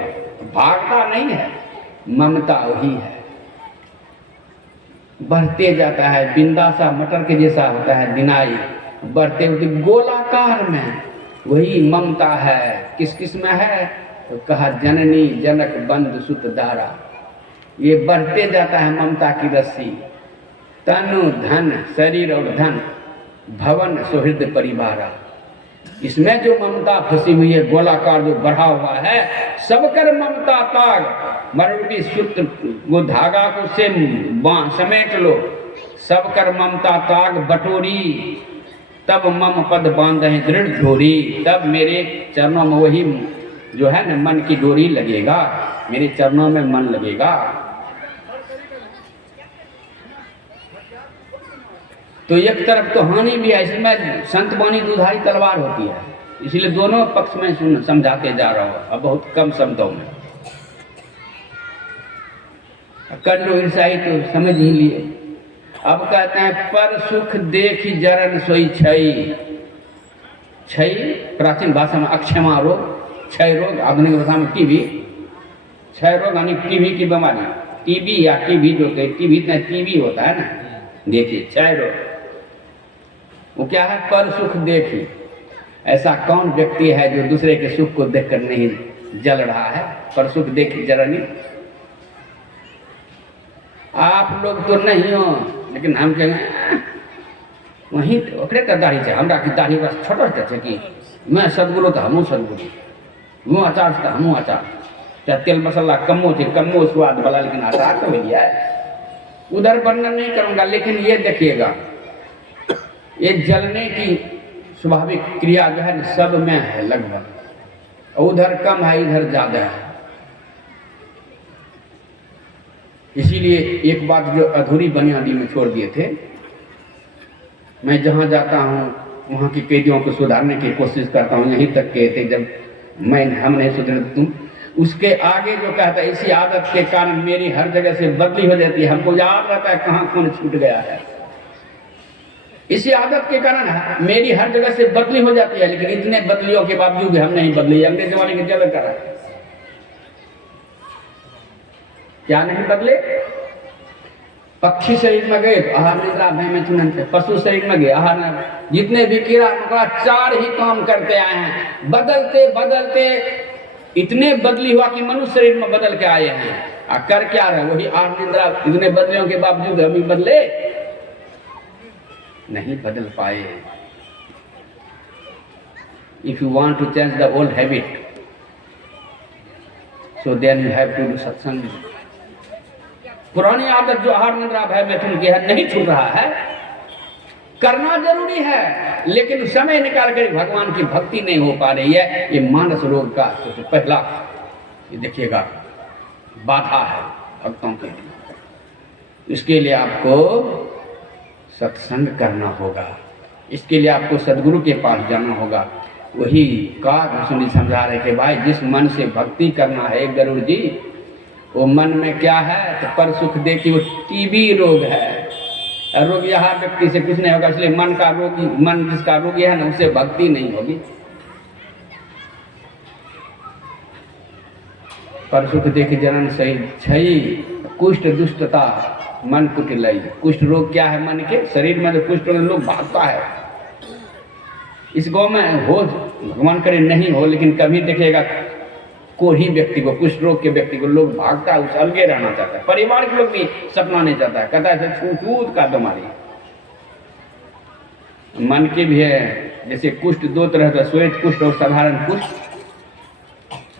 भागता नहीं है, ममता वही है, बढ़ते जाता है। बिंदासा मटर के जैसा होता है दिनाई, बढ़ते होते गोलाकार में वही ममता है। किस किस में है? तो कहा जननी जनक बंधु सुत दारा। ये बढ़ते जाता है ममता की रस्सी। तनु धन, शरीर और धन, भवन सुहृद परिवारा। इसमें जो ममता फंसी हुई है, गोलाकार जो बढ़ा हुआ है, सबकर ममता ताग मरुटी सूत्र, वो धागा को से समेट लो। सबकर ममता ताग बटोरी, तब मम पद बांधहि दृढ़ डोरी। तब मेरे चरणों में वही जो है ना मन की डोरी लगेगा, मेरे चरणों में मन लगेगा। तो एक तरफ तो हानि भी है, इसमें संत बानी दुधारी तलवार होती है, इसलिए दोनों पक्ष में समझाते जा रहा हूँ अब बहुत कम शब्दों में। कर लो ईर्षाई तो समझ ही लिए। अब कहते हैं पर सुख देख जरन सोई क्षय। क्षय प्राचीन भाषा में अक्षमा रोग, क्षय रोग आधुनिक भाषा में टीबी। क्षय रोग यानी टीबी की बीमारी, टीबी या टीबी जो टीबी होता है ना, देखिए क्षय रोग वो क्या है? पर सुख देखी। ऐसा कौन व्यक्ति है जो दूसरे के सुख को देखकर नहीं जल रहा है? पर सुख देखी जरनी। आप लोग तो नहीं हो, लेकिन हम कहेंगे वहीं ओकरे का दाढ़ी है, हमरा की दाढ़ी बस छोटा छै कि मैं सदगुरु तो हमू सदगुरु, वो अचार तो हमू अचार, चाहे तेल मसाला कमो थे कमो स्वाद वाला, लेकिन अचार तो भैया उधर वर्णन नहीं करूँगा। लेकिन ये देखिएगा, ये जलने की स्वाभाविक क्रिया जो है सब में है लगभग, उधर कम है इधर ज़्यादा है। इसीलिए एक बात जो अधूरी बुनियादी में छोड़ दिए थे, मैं जहाँ जाता हूँ वहाँ की कैदियों को सुधारने की कोशिश करता हूँ। यहीं तक कहते जब हम नहीं सुधरे तुम, उसके आगे जो कहता है इसी आदत के कारण मेरी हर जगह से बदली हो जाती है, हमको याद रहता है कहाँ कौन छूट गया है। इसी आदत के कारण मेरी हर जगह से बदली हो जाती है, लेकिन इतने बदलियों के बावजूद भी हम नहीं बदली। अंग्रेज जमाने के जल कर क्या नहीं बदले? पक्षी शरीर में गए तो आहार निद्रा भय में चुनन थे, पशु शरीर में गए आहार, जितने भी कीड़ा मकोड़ा 4 ही काम करते आए हैं, बदलते बदलते इतने बदली हुआ कि मनुष्य शरीर में बदल के आए हैं। कर क्या रहे? वही आहार निद्रा, इतने बदलियों के बावजूद हम ही बदले नहीं बदल पाए। If you want to change the old habit, so then you have to do सत्संग। पुरानी आदत जो आहार निद्रा भय मैथुन की है नहीं छूट रहा है, करना जरूरी है, लेकिन समय निकाल कर भगवान की भक्ति नहीं हो पा रही है। ये मानस रोग का सबसे पहला ये देखिएगा बाधा है भक्तों के लिए। इसके लिए आपको सत्संग करना होगा, इसके लिए आपको सदगुरु के पास जाना होगा। वही का सुनी समझा रहे कि भाई जिस मन से भक्ति करना है गरुड़ जी, वो मन में क्या है? तो पर सुख देखी वो टीबी रोग है। रोग यहाँ व्यक्ति से कुछ नहीं होगा, इसलिए मन का रोगी, मन जिसका रोगी है ना उसे भक्ति नहीं होगी। पर सुख देखी जनन सही छई, कुष्ठ दुष्टता मन कुटिलई। कुष्ठ रोग क्या है? मन के शरीर में जो कुष्ठ रोग भागता है। इस गाँव में हो, भगवान करे नहीं हो, लेकिन कभी देखिएगा कोई ही व्यक्ति को, कुष्ठ रोग के व्यक्ति को लोग भागता है, उसे अलगे रहना चाहता है। परिवार के लोग भी सपना नहीं चाहता है, कहता है छूत का तुम्हारी। मन के भी है, जैसे कुष्ठ दो तरह का, श्वेत कुष्ठ और साधारण कुष्ठ।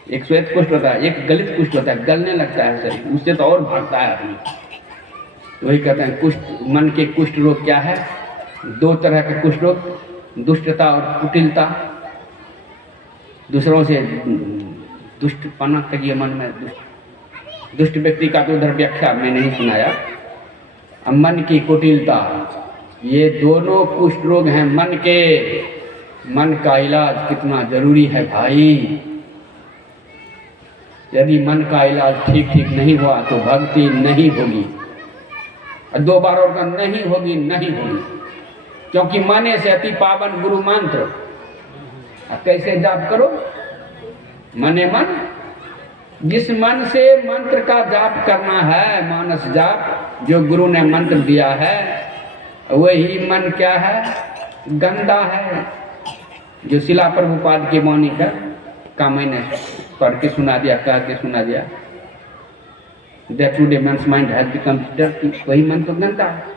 एक श्वेत कुष्ठ होता है, एक गलित कुष्ठ होता है, गलने लगता है शरीर, उससे तो और भागता है आदमी। वही कहते हैं कुष्ठ, मन के कुष्ठ रोग क्या है? दो तरह के कुष्ठ रोग, दुष्टता और कुटिलता। दूसरों से दुष्टपना करिए मन में, दुष्ट व्यक्ति का तो उधर व्याख्या में नहीं सुनाया। अब मन की कुटिलता, ये दोनों कुष्ठ रोग हैं मन के। मन का इलाज कितना जरूरी है भाई। यदि मन का इलाज ठीक नहीं हुआ तो भक्ति नहीं होगी, दो बार और नहीं होगी, नहीं होगी। क्योंकि माने से अति पावन गुरु मंत्र। कैसे जाप करो? मने मन, जिस मन से मंत्र का जाप करना है, मानस जाप, जो गुरु ने मंत्र दिया है, वही मन क्या है? गंदा है। जो शिला प्रभुपाद की वाणी का मैंने पढ़ के सुना दिया, कह के सुना दिया, that today man's mind has become dirty, वही मन तो गंदा है।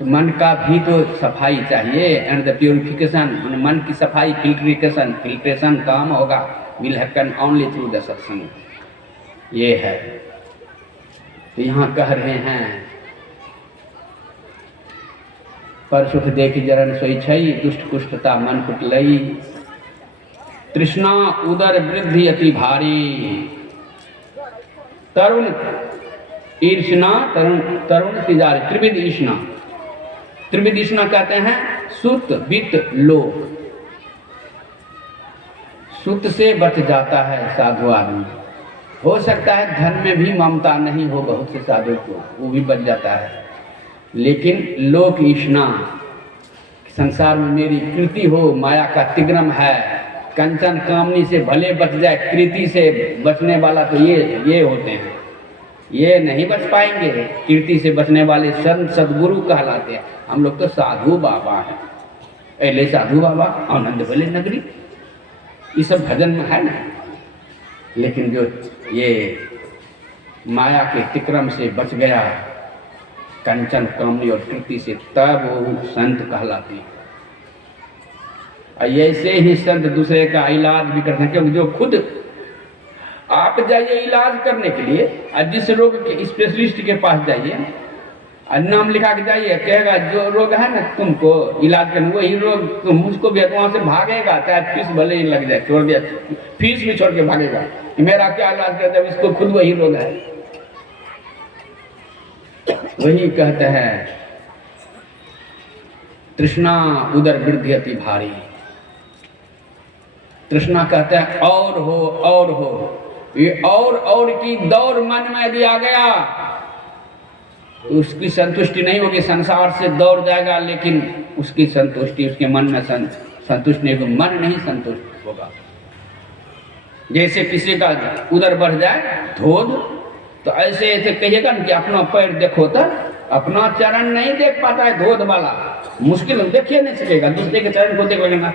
तो मन का भी तो सफाई चाहिए, एंड द प्योरिफिकेशन, मन की सफाई, फिल्ट्रेशन काम होगा, will happen only through the सत्संग। ये है। तो यहाँ कह रहे हैं, पर सुख देखी जरन सोई छई, दुष्ट कुष्ठता मन कुटलई, तृष्णा उदर वृद्धि अति भारी, तरुण ईर्ष्णा, तरुण तिजारी, त्रिविध ईष्णा। त्रिविध ईष्णा कहते हैं सुत, वित्त, लोक। सुत से बच जाता है साधु आदमी। हो सकता है धन में भी ममता नहीं हो बहुत से साधु को, वो भी बच जाता है। लेकिन लोक ईष्णा, संसार में मेरी कीर्ति हो, माया का तिग्रम है, कंचन कामनी से भले बच जाए, कीर्ति से बचने वाला तो ये होते हैं। ये नहीं बच पाएंगे। कीर्ति से बचने वाले संत सदगुरु कहलाते हैं। हम लोग तो साधु बाबा हैं। पहले साधु बाबा, आनंद भले नगरी, ये सब भजन में है ना। लेकिन जो ये माया के तिक्रम से बच गया, कंचन कामनी और कीर्ति से, तब वो संत कहलाते हैं। ऐसे ही संत दूसरे का इलाज भी करते हैं, क्योंकि जो खुद आप जाइए इलाज करने के लिए, जिस रोग के स्पेशलिस्ट के पास जाइए, नाम लिखा के जाइए, कहेगा जो रोग है ना तुमको इलाज करना, वही रोग तुम मुझको भी वहाँ से भागेगा, चाहे फीस भले ही लग जाए, छोड़ दिया, फीस भी छोड़ के भागेगा। मेरा क्या इलाज करता है, इसको खुद वही रोग है। वही कहते हैं तृष्णा उदर वृद्धि अति भारी। तृष्णा कहते हैं और हो और हो। ये और की दौड़ मन में यदि आ गया तो उसकी संतुष्टि नहीं होगी, संसार से दौड़ जाएगा, लेकिन उसकी संतुष्टि उसके मन में संतुष्ट नहीं होगी, मन नहीं संतुष्ट होगा। जैसे किसी का उधर बढ़ जाए धोध, तो ऐसे कहिएगा ना कि अपना पैर देखो, तो अपना चरण नहीं देख पाता है धोध वाला, मुश्किल देखिए नहीं सकेगा। दूसरे के चरण को देख लेना,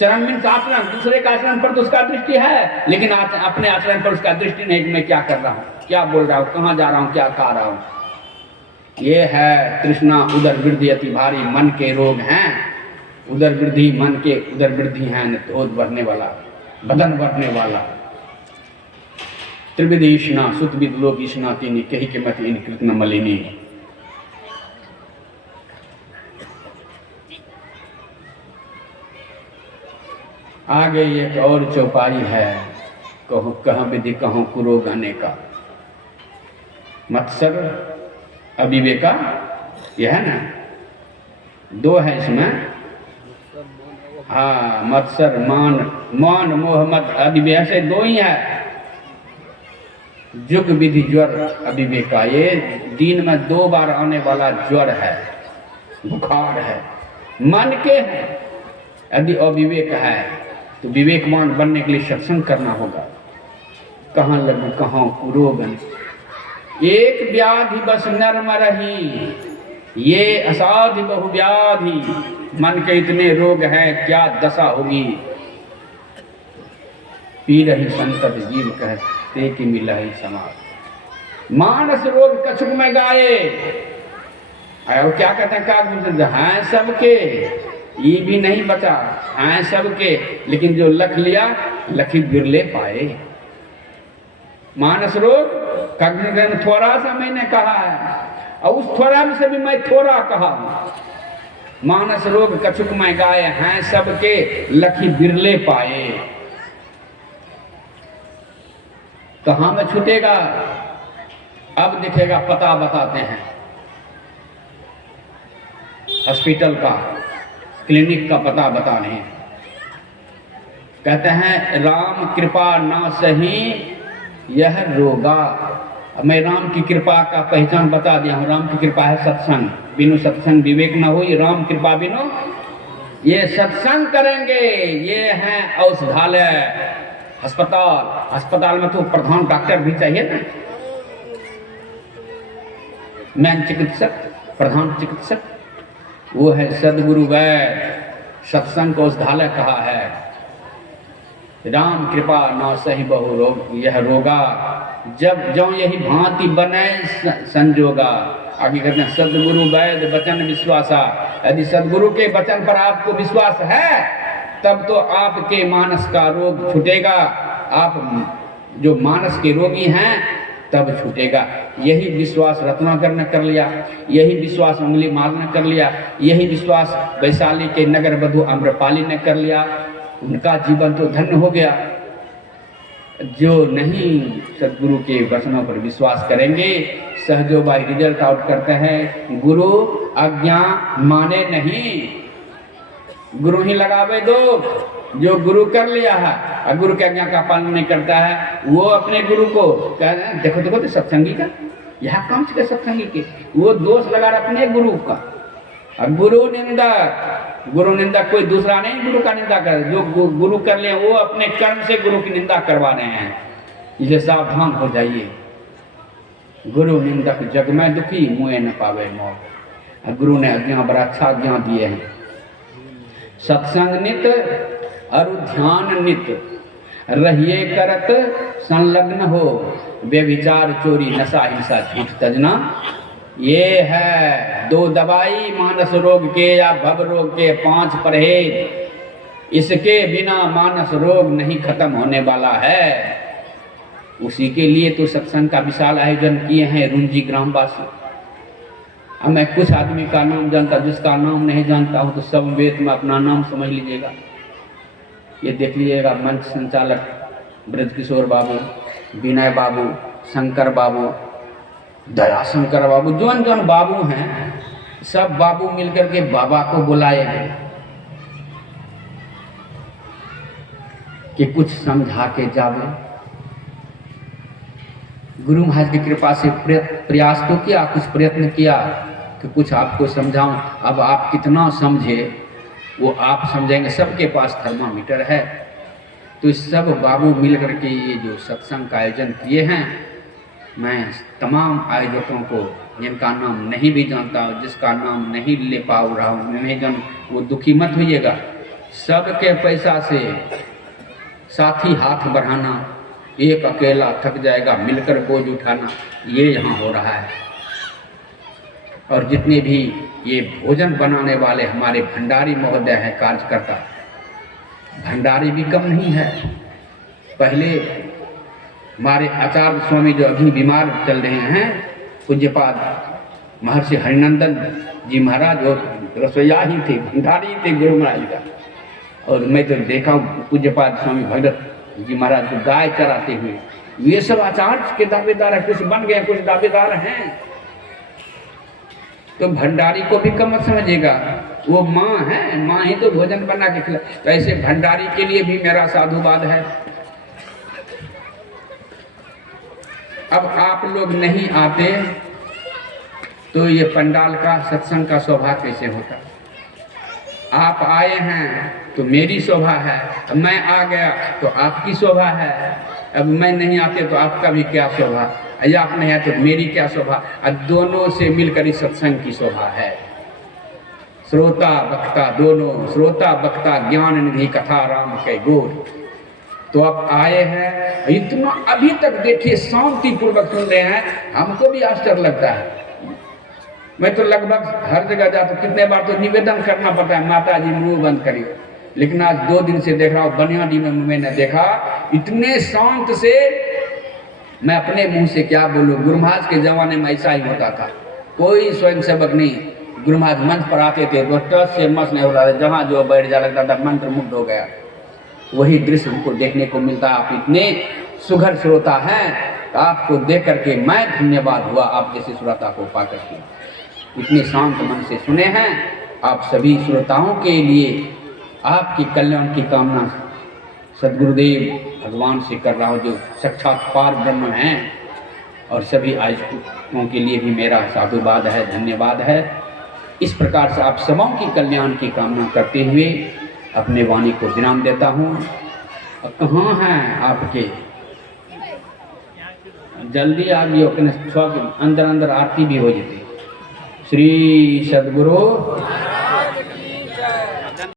चरण मीन्स आचरण, दूसरे का आचरण पर तो उसका दृष्टि है, लेकिन अपने आचरण पर उसका दृष्टि नहीं। मैं क्या कर रहा हूँ, क्या बोल रहा हूँ, कहाँ जा रहा हूँ, क्या खा रहा हूँ। ये है तृष्णा उदर वृद्धि अति भारी। मन के रोग हैं उदर वृद्धि, मन के उदर वृद्धि है, धोध बढ़ने वाला, बदन बढ़ने वाला। त्रिविध ईष्णा, सुतविद लोक ईष्णा, तीन कही के मत इन कृत्न मलिनी। आगे एक और चौपाई है, कहो कहाँ विधि कहो कुरो गाने का। मत्सर अविवेका, यह है ना, दो है इसमें। हाँ, मत्सर मान मोह मत अविवेक, से दो ही है। जुग विधि ज्वर अविवेका, ये दिन में 2 बार आने वाला ज्वर है, बुखार है, मन के है। यदि अविवेक है तो विवेकवान बनने के लिए सत्संग करना होगा। कहाँ लगू कहाँ रोग, एक व्याधि बस नर्म रही, ये असाधि बहु व्याधि। मन के इतने रोग हैं, क्या दशा होगी। पी रही संतत जीव कहते कि मिला ही समाज। मानस रोग कछुक में गाये। और क्या कहते हैं, क्या हैं सबके, ये भी नहीं बचा, हैं सबके, लेकिन जो लख लिया लखी बिरले पाए। मानस रोग कग्न थोड़ा सा मैंने कहा है, और उस थोड़ा में से भी मैं थोड़ा कहा। मानस रोग कछुक में गाये, हैं सबके लखी बिरले पाए। कहाँ में छूटेगा, अब दिखेगा, पता बताते हैं। हॉस्पिटल का, क्लिनिक का पता बता रहे हैं। कहते हैं राम कृपा ना सही यह रोगा। अब मैं राम की कृपा का पहचान बता दिया हूँ। राम की कृपा है सत्संग, बिनु सत्संग विवेक न हो। ये राम कृपा बिनु, ये सत्संग करेंगे, ये हैं औषधालय, अस्पताल। अस्पताल में तो प्रधान डॉक्टर भी चाहिए ना, मैन चिकित्सक, प्रधान चिकित्सक, वो है सदगुरु वैद्य। सत्संग को औषधालय कहा है। राम कृपा ना सही बहु रोग यह रोगा, जब जो यही भांति बने संजोगा। आगे कहते हैं सदगुरु वैद्य वचन विश्वासा। यदि सदगुरु के वचन पर आपको विश्वास है, तब तो आपके मानस का रोग छूटेगा। आप जो मानस के रोगी हैं तब छूटेगा। यही विश्वास रत्नाकर ने कर लिया, यही विश्वास उंगली माल ने कर लिया, यही विश्वास वैशाली के नगर वधु आम्रपाली ने कर लिया। उनका जीवन तो धन्य हो गया। जो नहीं सदगुरु के वचनों पर विश्वास करेंगे, सहजो भाई रिजल्ट आउट करते हैं, गुरु आज्ञा माने नहीं। गुरु ही लगावे दो। जो गुरु कर लिया है और गुरु की आज्ञा का पालन नहीं करता है, वो अपने गुरु को कह रहे हैं, देखो देखो तो सत्संगी का यहाँ काम से सत्संगी के, वो दोष लगा रहा अपने गुरु का। और गुरु निंदक कोई दूसरा नहीं गुरु का निंदा कर। जो गुरु कर ले वो अपने कर्म से गुरु की निंदा करवा रहे हैं। इसलिए सावधान हो जाइए। गुरु निंदक जग में दुखी, मुँह न पावे मोह। गुरु ने आज्ञा बड़ा अच्छा आज्ञा दिए हैं। सत्संग नित और ध्यान नित रहिए करत संलग्न हो, व्यभिचार चोरी नशा हिंसा झूठ तजना। ये है 2 दवाई मानस रोग के या भव रोग के, 5 परहेज। इसके बिना मानस रोग नहीं खत्म होने वाला है। उसी के लिए तो सत्संग का विशाल आयोजन किए हैं रुंजी ग्रामवासी। अब मैं कुछ आदमी का नाम जानता, जिसका नाम नहीं जानता हूँ तो सब वेद में अपना नाम समझ लीजिएगा। ये देख लीजिएगा, मंच संचालक ब्रजकिशोर बाबू, विनय बाबू, शंकर बाबू, दयाशंकर बाबू, जौन जौन बाबू हैं, सब बाबू मिलकर के बाबा को बुलाए गए कि कुछ समझा के जावे। गुरु महाराज की कृपा से प्रयास तो किया, कुछ प्रयत्न किया कि कुछ आपको समझाऊं। अब आप कितना समझे वो आप समझेंगे। सबके पास थर्मामीटर है। तो इस सब बाबू मिल करके ये जो सत्संग का आयोजन किए हैं, मैं तमाम आयोजकों को, जिनका नाम नहीं भी जानता हूँ, जिसका नाम नहीं ले पा रहा हूँ, नहीं जान, वो दुखी मत होइएगा। सबके पैसा से साथी हाथ बढ़ाना, एक अकेला थक जाएगा, मिलकर बोझ उठाना, ये यहाँ हो रहा है। और जितने भी ये भोजन बनाने वाले हमारे भंडारी महोदय हैं, कार्यकर्ता, भंडारी भी कम नहीं है। पहले हमारे आचार्य स्वामी जो अभी बीमार चल रहे हैं, पूज्यपाद महर्षि हरिनंदन जी महाराज, और रसोईया ही थे, भंडारी थे गुरु महाराज का। और मैं तो देखा हूँ पूज्यपाद स्वामी भगत जी महाराज को गाय चराते हुए। ये सब आचार्य के दावेदार हैं, कुछ बन गए, कुछ दावेदार हैं। तो भंडारी को भी कम मत समझिएगा, वो माँ है, माँ ही तो भोजन बना के खिला। तो ऐसे भंडारी के लिए भी मेरा साधुवाद है। अब आप लोग नहीं आते तो ये पंडाल का, सत्संग का शोभा कैसे होता। आप आए हैं तो मेरी शोभा है, मैं आ गया तो आपकी शोभा है। अब मैं नहीं आते तो आपका भी क्या शोभा, या आप नहीं आते तो मेरी क्या शोभा। और दोनों से मिलकर इस सत्संग की शोभा है। श्रोता वक्ता दोनों, श्रोता वक्ता ज्ञान निधि कथा राम के गोर। तो आप आए हैं, इतना अभी तक देखिए शांति पूर्वक सुन रहे हैं, हमको भी आश्चर्य लगता है। मैं तो लगभग हर जगह जाता हूँ, कितने बार तो निवेदन करना पड़ता है, माता जी मुंह बंद करिए, लेकिन आज 2 दिन से देख रहा हूँ बनियाडी में मैंने देखा, इतने शांत से, मैं अपने मुंह से क्या बोलूँ। गुरु महाराज के जमाने में ऐसा ही होता था, कोई स्वयंसेवक नहीं। गुरु महाराज मंच पर आते थे तो टच से मस नहीं होता था, जहाँ जो बैठ जा लगता था, मंत्र मुग्ध हो गया। वही दृश्य हमको देखने को मिलता है। आप इतने सुघर श्रोता हैं, आपको देख करके मैं धन्यवाद हुआ, आप जैसे श्रोता को पा करके। इतने शांत मन से सुने हैं। आप सभी श्रोताओं के लिए आपकी कल्याण की कामना सद्गुरुदेव भगवान से कर रहा हूँ, जो साक्षात पार ब्रह्म हैं। और सभी आयोजकों के लिए भी मेरा साधुवाद है, धन्यवाद है। इस प्रकार से आप सबों की कल्याण की कामना करते हुए अपने वाणी को विराम देता हूँ। और कहाँ हैं आपके, जल्दी आ गई, अंदर अंदर आरती भी हो जाती। श्री सद्गुरु